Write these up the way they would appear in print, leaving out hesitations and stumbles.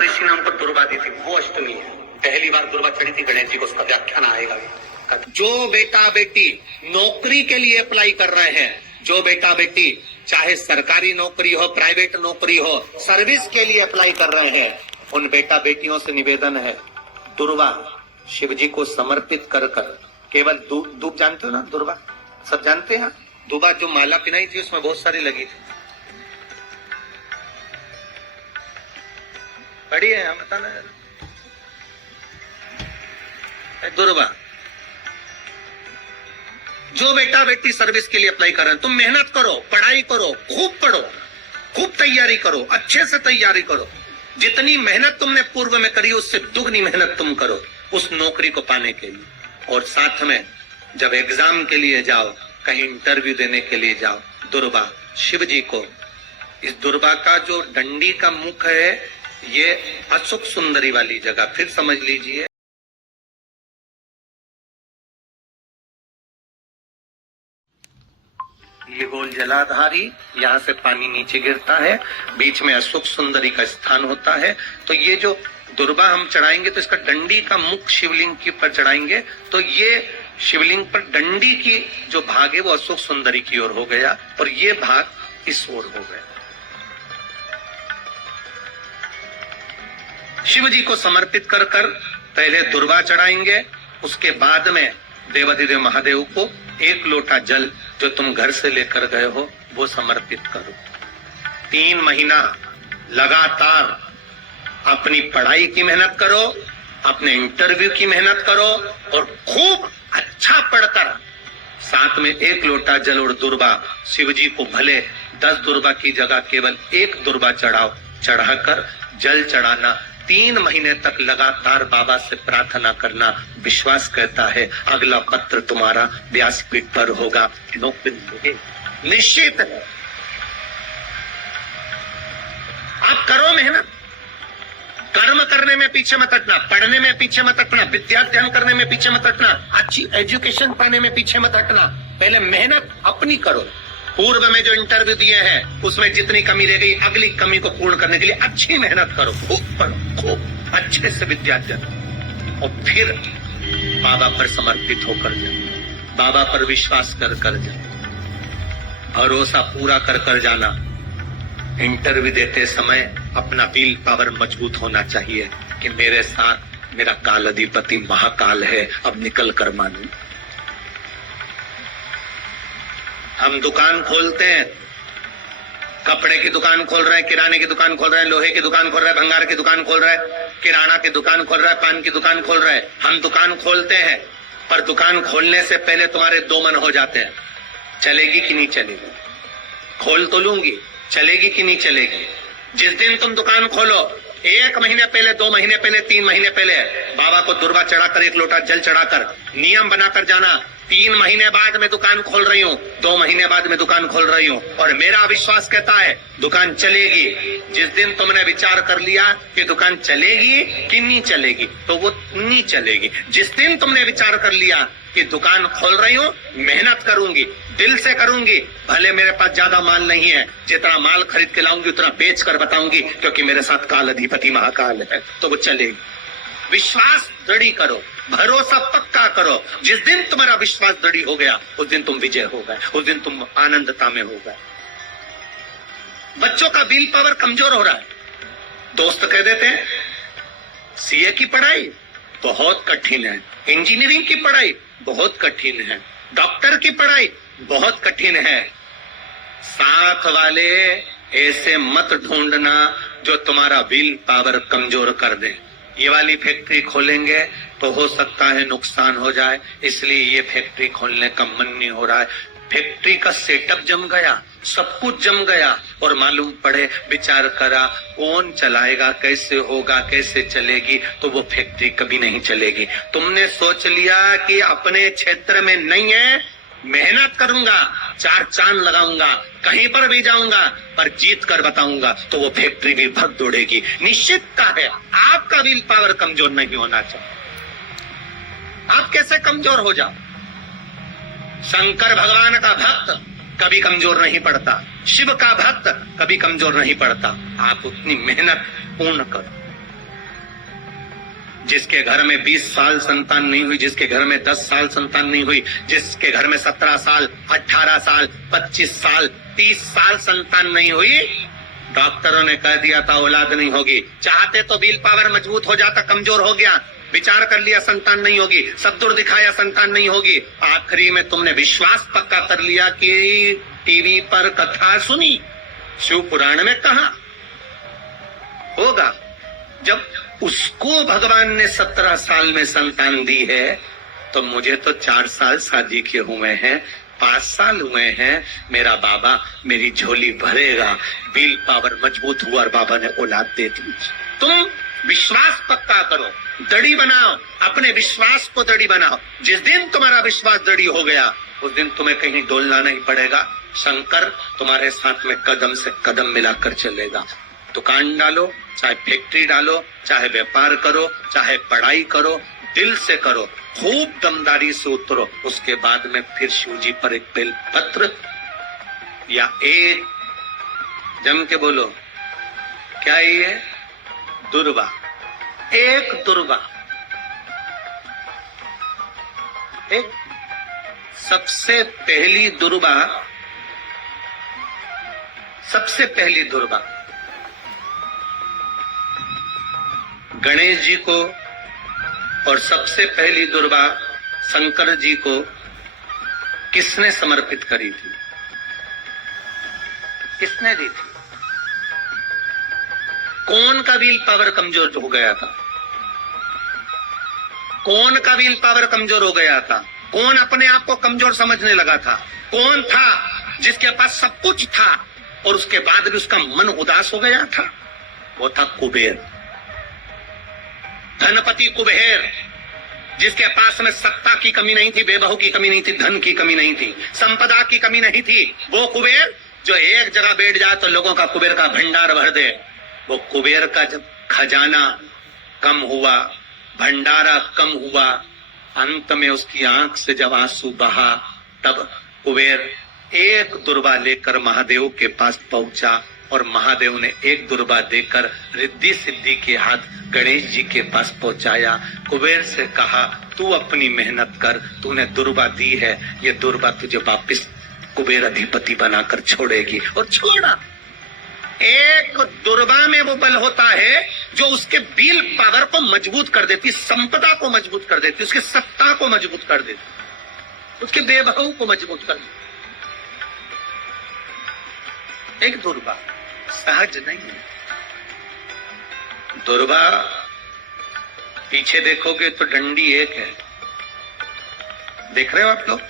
ऋषि ने हमको दुर्वा दी थी, वो अष्टमी है। पहली बार दुर्वा चढ़ी थी गणेश जी को, उसका व्याख्यान आएगा। जो बेटा बेटी नौकरी के लिए अप्लाई कर रहे हैं, जो बेटा बेटी चाहे सरकारी नौकरी हो, प्राइवेट नौकरी हो, सर्विस के लिए अप्लाई कर रहे हैं, उन बेटा बेटियों से निवेदन है, दुर्वा शिव जी को समर्पित कर कर, केवल दूब जानते हो ना, दुर्वा सब जानते हैं। दुर्वा जो माला पिनाई थी उसमें बहुत सारी लगी थी, बड़ी है, बताना दुर्वा। जो बेटा बेटी सर्विस के लिए अप्लाई कर रहे हैं, तुम मेहनत करो, पढ़ाई करो, खूब पढ़ो, खूब तैयारी करो, अच्छे से तैयारी करो। जितनी मेहनत तुमने पूर्व में करी उससे दुगनी मेहनत तुम करो उस नौकरी को पाने के लिए। और साथ में जब एग्जाम के लिए जाओ, कहीं इंटरव्यू देने के लिए जाओ, दुर्वा शिव जी को, इस दुर्वा का जो डंडी का मुख है ये अशुक सुंदरी वाली जगह, फिर समझ लीजिए। ये गोल जलाधारी, यहाँ से पानी नीचे गिरता है, बीच में अशोक सुंदरी का स्थान होता है। तो ये जो दुर्वा हम चढ़ाएंगे तो इसका डंडी का मुख शिवलिंग के ऊपर चढ़ाएंगे, तो ये शिवलिंग पर डंडी की जो भाग है वो अशोक सुंदरी की ओर हो गया और ये भाग इस ओर हो गया। शिव जी को समर्पित कर कर पहले दुर्वा चढ़ाएंगे, उसके बाद में देवाधिदेव महादेव को एक लोटा जल जो तुम घर से लेकर गए हो वो समर्पित करो। 3 महीना लगातार अपनी पढ़ाई की मेहनत करो, अपने इंटरव्यू की मेहनत करो और खूब अच्छा पढ़कर साथ में 1 लोटा जल और दुर्वा, शिव जी को भले 10 दुर्वा की जगह केवल 1 दुर्वा चढ़ाओ, चढ़ाकर जल चढ़ाना, 3 महीने तक लगातार बाबा से प्रार्थना करना। विश्वास कहता है अगला पत्र तुम्हारा व्यासपीठ पर होगा, नौकरी निश्चित है। आप करो मेहनत, कर्म करने में पीछे मत हटना, पढ़ने में पीछे मत हटना, विद्या अध्ययन करने में पीछे मत हटना, अच्छी एजुकेशन पाने में पीछे मत हटना। पहले मेहनत अपनी करो। पूर्व में जो इंटरव्यू दिए हैं उसमें जितनी कमी रह गई, अगली कमी को पूर्ण करने के लिए अच्छी मेहनत करो, खूब पढ़ो, खूब अच्छे से विद्या अध्ययन, और फिर बाबा पर समर्पित होकर जाओ, बाबा पर विश्वास कर कर जाओ, भरोसा पूरा कर कर जाना। इंटरव्यू देते समय अपना विल पावर मजबूत होना चाहिए कि मेरे साथ मेरा काल अधिपति महाकाल है, अब निकल कर मानू। हम दुकान खोलते हैं, कपड़े की दुकान खोल रहे हैं, किराने की दुकान खोल रहे हैं, लोहे की दुकान खोल रहे हैं, भंगार की दुकान खोल रहे हैं, किराना की दुकान खोल रहा है, पान की दुकान खोल रहे हैं। हम दुकान खोलते हैं, पर दुकान खोलने से पहले तुम्हारे 2 मन हो जाते हैं, चलेगी कि नहीं चलेगी, खोल तो लूंगी, चलेगी कि नहीं चलेगी। जिस दिन तुम दुकान खोलो 1 महीने पहले, 2 महीने पहले, 3 महीने पहले बाबा को दुर्वा चढ़ाकर 1 लोटा जल चढ़ाकर नियम बनाकर जाना, 3 महीने बाद मैं दुकान खोल रही हूँ, 2 महीने बाद मैं दुकान खोल रही हूँ और मेरा विश्वास कहता है दुकान चलेगी। जिस दिन तुमने विचार कर लिया कि दुकान चलेगी कि नहीं चलेगी तो वो नहीं चलेगी। जिस दिन तुमने विचार कर लिया कि दुकान खोल रही हूँ, मेहनत करूंगी, दिल से करूंगी, भले मेरे पास ज्यादा माल नहीं है, जितना माल खरीद के लाऊंगी उतना बेच कर बताऊंगी क्योंकि मेरे साथ काल अधिपति महाकाल है, तो वो चलेगी। विश्वास दृढ़ करो, भरोसा पक्का करो। जिस दिन तुम्हारा विश्वास दृढ़ हो गया उस दिन तुम विजय हो गए, उस दिन तुम आनंदता में हो गए। बच्चों का विल पावर कमजोर हो रहा है, दोस्त कह देते हैं सीए की पढ़ाई बहुत कठिन है, इंजीनियरिंग की पढ़ाई बहुत कठिन है, डॉक्टर की पढ़ाई बहुत कठिन है। साथ वाले ऐसे मत ढूंढना जो तुम्हारा विल पावर कमजोर कर दे। ये वाली फैक्ट्री खोलेंगे तो हो सकता है नुकसान हो जाए, इसलिए ये फैक्ट्री खोलने का मन नहीं हो रहा है। फैक्ट्री का सेटअप जम गया, सब कुछ जम गया और मालूम पड़े, विचार करा कौन चलाएगा, कैसे होगा, कैसे चलेगी, तो वो फैक्ट्री कभी नहीं चलेगी। तुमने सोच लिया कि अपने क्षेत्र में नहीं है, मेहनत करूंगा, 4 चांद लगाऊंगा, कहीं पर भी जाऊंगा, पर जीत कर बताऊंगा, तो वो फैक्ट्री भी भग दौड़ेगी। निश्चित का है, आपका विल पावर कमजोर नहीं होना चाहिए। आप कैसे कमजोर हो जाओ? शंकर भगवान का भक्त कभी कमजोर नहीं पड़ता, शिव का भक्त कभी कमजोर नहीं पड़ता। आप उतनी मेहनत पूर्ण करो, जिसके घर में 20 साल संतान नहीं हुई, जिसके घर में 10 साल संतान नहीं हुई, जिसके घर में 17 साल, 18 साल, 25 साल, 30 साल संतान नहीं हुई, डॉक्टरों ने कह दिया था औलाद नहीं होगी। चाहते तो विल पावर मजबूत हो जाता, कमजोर हो गया, विचार कर लिया संतान नहीं होगी, सद्दुर दिखाया संतान नहीं होगी, आखिरी में तुमने विश्वास पक्का कर लिया कि टीवी पर कथा सुनी, शिव पुराण में कहा होगा। जब उसको भगवान ने 17 साल में संतान दी है, तो मुझे तो 4 साल शादी के हुए हैं, 5 साल हुए हैं, मेरा बाबा मेरी झोली भरेगा। विल पावर मजबूत हुआ और बाबा ने औलाद दे दी। तुम विश्वास पक्का करो, दड़ी बनाओ, अपने विश्वास को दड़ी बनाओ। जिस दिन तुम्हारा विश्वास दड़ी हो गया, उस दिन तुम्हें कहीं डोलना नहीं पड़ेगा। शंकर तुम्हारे साथ में कदम से कदम मिलाकर चलेगा। दुकान डालो, चाहे फैक्ट्री डालो, चाहे व्यापार करो, चाहे पढ़ाई करो, दिल से करो, खूब दमदारी से उतरो। उसके बाद में फिर शिव जी पर एक बेल पत्र या एक, जम के बोलो, क्या ये दुर्वा, एक दुर्वा, एक सबसे पहली दुर्वा, सबसे पहली दुर्वा गणेश जी को और सबसे पहली दुर्वा शंकर जी को किसने समर्पित करी थी? किसने दी थी? कौन का विल पावर कमजोर हो गया था? कौन का विल पावर कमजोर हो गया था? कौन अपने आप को कमजोर समझने लगा था? कौन था जिसके पास सब कुछ था और उसके बाद भी उसका मन उदास हो गया था? वो था कुबेर, धनपति कुबेर, जिसके पास में सत्ता की कमी नहीं थी, बेबहू की कमी नहीं थी, धन की कमी नहीं थी, संपदा की कमी नहीं थी। वो कुबेर जो एक जगह बैठ जाए तो लोगों का कुबेर का भंडार भर दे। वो कुबेर का जब खजाना कम हुआ, भंडारा कम हुआ, अंत में उसकी आंख से जब आंसू बहा, तब कुबेर एक दुर्वा लेकर महादेव के पास पहुंचा और महादेव ने एक दुर्वा देकर रिद्धि सिद्धि के हाथ गणेश जी के पास पहुंचाया। कुबेर से कहा, तू अपनी मेहनत कर, तूने दुर्वा दी है, ये दुर्वा तुझे वापिस कुबेर अधिपति बनाकर छोड़ेगी। और छोड़ा। एक दुर्वा में वो बल होता है जो उसके विल पावर को मजबूत कर देती, संपदा को मजबूत कर देती, उसकी सत्ता को मजबूत कर देती, उसके बेबहू को मजबूत कर देती। एक दुर्वा सहज नहीं है। दुर्वा पीछे देखोगे तो डंडी एक है। देख रहे हो आप लोग?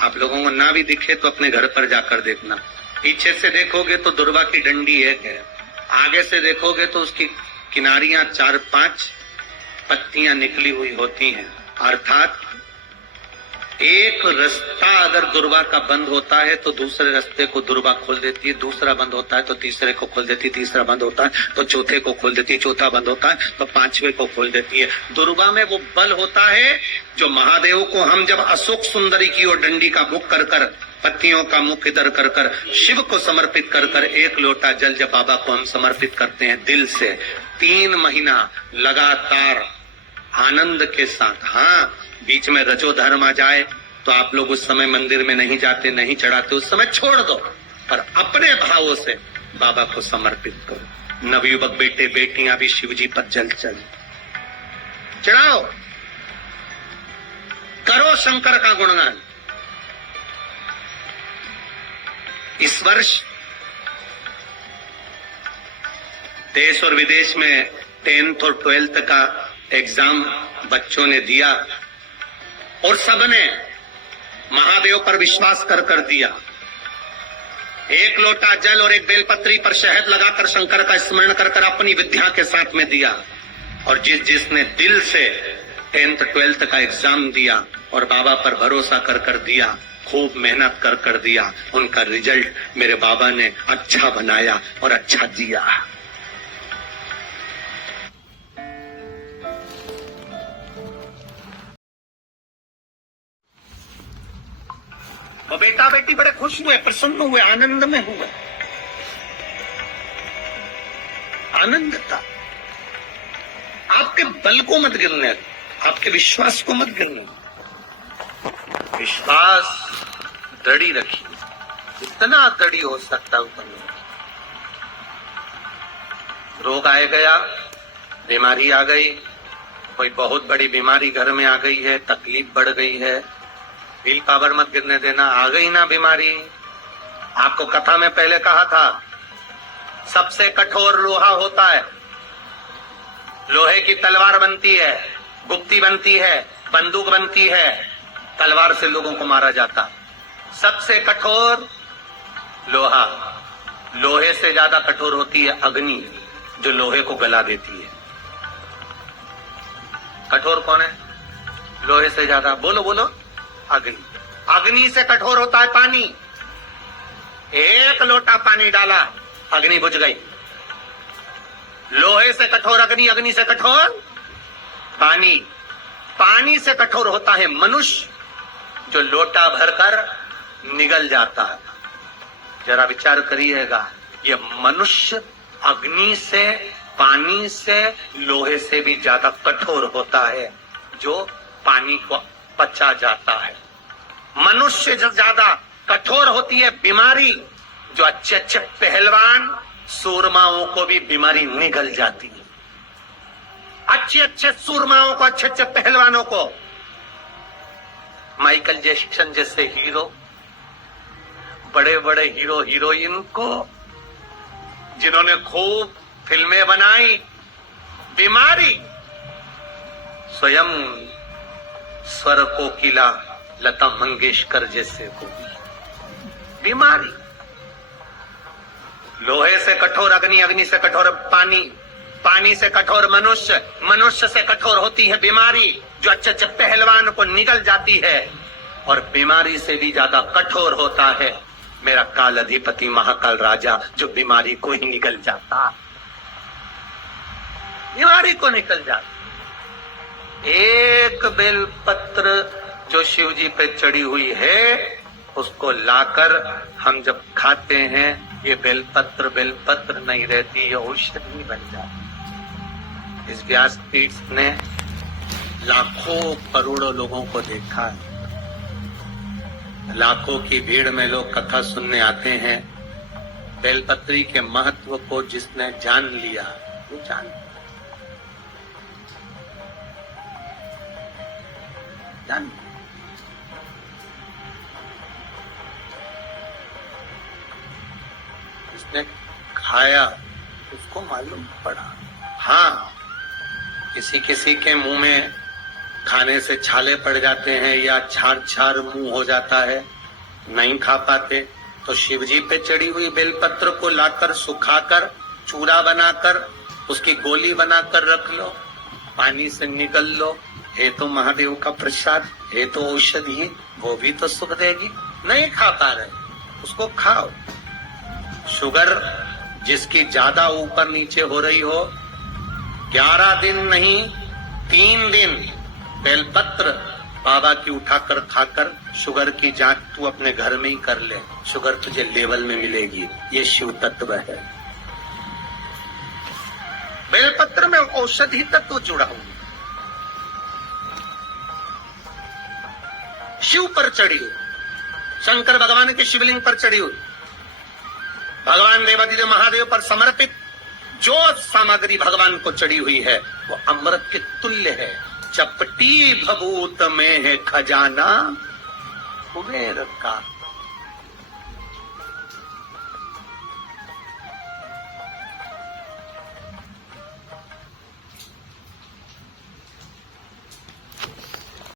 आप लोगों को ना भी दिखे तो अपने घर पर जाकर देखना। पीछे से देखोगे तो दुर्वा की डंडी एक है, आगे से देखोगे तो उसकी किनारियां 4-5 पत्तियां निकली हुई होती हैं। अर्थात एक रास्ता अगर दुर्वा का बंद होता है तो दूसरे रास्ते को दुर्वा खोल देती है, दूसरा बंद होता है तो तीसरे को खोल देती है, तीसरा बंद होता है तो चौथे को खोल देती है, चौथा बंद होता है तो 5वें को खोल देती है। दुर्वा में वो बल होता है जो महादेव को हम जब अशोक सुंदरी की ओर डंडी का मुख कर कर, पत्तियों का मुख इधर कर कर, शिव को समर्पित कर कर, एक लोटा जल जब बाबा को हम समर्पित करते हैं दिल से, 3 महीना लगातार आनंद के साथ, हाँ बीच में रजो धर्म आ जाए तो आप लोग उस समय मंदिर में नहीं जाते, नहीं चढ़ाते, उस समय छोड़ दो, पर अपने भावों से बाबा को समर्पित करो। नवयुवक बेटे बेटियां भी शिव जी पर जल चढ़ाओ, करो शंकर का गुणगान। इस वर्ष देश और विदेश में 10th और 12th का एग्जाम बच्चों ने दिया और सबने महादेव पर विश्वास कर कर दिया। एक लोटा जल और एक बेलपत्री पर शहद लगाकर शंकर का स्मरण कर कर अपनी विद्या के साथ में दिया। और जिसने दिल से 10th 12th का एग्जाम दिया और बाबा पर भरोसा कर कर दिया, खूब मेहनत कर कर दिया, उनका रिजल्ट मेरे बाबा ने अच्छा बनाया और अच्छा दिया। और बेटा बेटी बड़े खुश हुए, प्रसन्न हुए, आनंद में हुए, आनंद था। आपके बल को मत गिरने, आपके विश्वास को मत गिरने। विश्वास दृढ़ी रखिए, इतना दृढ़ी हो सकता है ऊपर। रोग आए गया, बीमारी आ गई, कोई बहुत बड़ी बीमारी घर में आ गई है, तकलीफ बढ़ गई है, विल पावर मत गिरने देना। आ गई ना बीमारी, आपको कथा में पहले कहा था, सबसे कठोर लोहा होता है। लोहे की तलवार बनती है, गुप्ती बनती है, बंदूक बनती है, तलवार से लोगों को मारा जाता। सबसे कठोर लोहा, लोहे से ज्यादा कठोर होती है अग्नि, जो लोहे को गला देती है। कठोर कौन है? लोहे से ज्यादा, बोलो बोलो, अग्नि। अग्नि से कठोर होता है पानी। एक लोटा पानी डाला, अग्नि बुझ गई। लोहे से कठोर अग्नि, अग्नि से कठोर पानी। पानी से कठोर होता है मनुष्य, जो लोटा भरकर निगल जाता है। जरा विचार करिएगा, ये मनुष्य अग्नि से, पानी से, लोहे से भी ज्यादा कठोर होता है, जो पानी को पचा जाता है। मनुष्य से ज्यादा कठोर होती है बीमारी, जो अच्छे अच्छे पहलवान सूरमाओं को भी बीमारी निगल जाती है। अच्छे अच्छे सूरमाओं को, अच्छे अच्छे पहलवानों को, माइकल जैक्सन जैसे हीरो, बड़े बड़े हीरो हीरोइन को, जिन्होंने खूब फिल्में बनाई, बीमारी स्वयं स्वर कोकिला लता मंगेशकर जैसे को बीमारी। लोहे से कठोर अग्नि, अग्नि से कठोर पानी, पानी से कठोर मनुष्य, मनुष्य से कठोर होती है बीमारी, जो अच्छे अच्छे पहलवान को निगल जाती है। और बीमारी से भी ज्यादा कठोर होता है मेरा काल अधिपति महाकाल राजा, जो बीमारी को ही निगल जाता, बीमारी को निकल जाता। एक बेलपत्र जो शिव जी पे चढ़ी हुई है, उसको लाकर हम जब खाते हैं, ये बेलपत्र नहीं रहती, ये औषधि बन जाती। इस व्यासपीठ ने लाखों करोड़ों लोगों को देखा है, लाखों की भीड़ में लोग कथा सुनने आते हैं। बेलपत्री के महत्व को जिसने जान लिया, वो जान जिसने खाया उसको मालूम पड़ा। हाँ, किसी किसी के मुंह में खाने से छाले पड़ जाते हैं या छार छार मुंह हो जाता है, नहीं खा पाते, तो शिव जी पे चढ़ी हुई बेलपत्र को लाकर सुखाकर चूरा बनाकर उसकी गोली बनाकर रख लो, पानी से निकल लो। हे तो महादेव का प्रसाद, हे तो औषधि, वो भी तो सुख देगी। नहीं खा पा रहे, उसको खाओ। शुगर जिसकी ज्यादा ऊपर नीचे हो रही हो, 11 दिन नहीं 3 दिन बेलपत्र बाबा की उठाकर खाकर शुगर की जांच तू अपने घर में ही कर ले, शुगर तुझे लेवल में मिलेगी। ये शिव तत्व है। बेलपत्र में औषधि तत्व जुड़ा हुआ, शिव पर चढ़ी हुई, शंकर भगवान के शिवलिंग पर चढ़ी हुई, भगवान देवादिदेव महादेव पर समर्पित जो सामग्री भगवान को चढ़ी हुई है, वो अमृत के तुल्य है। चपटी भभूत में है खजाना कुबेर का,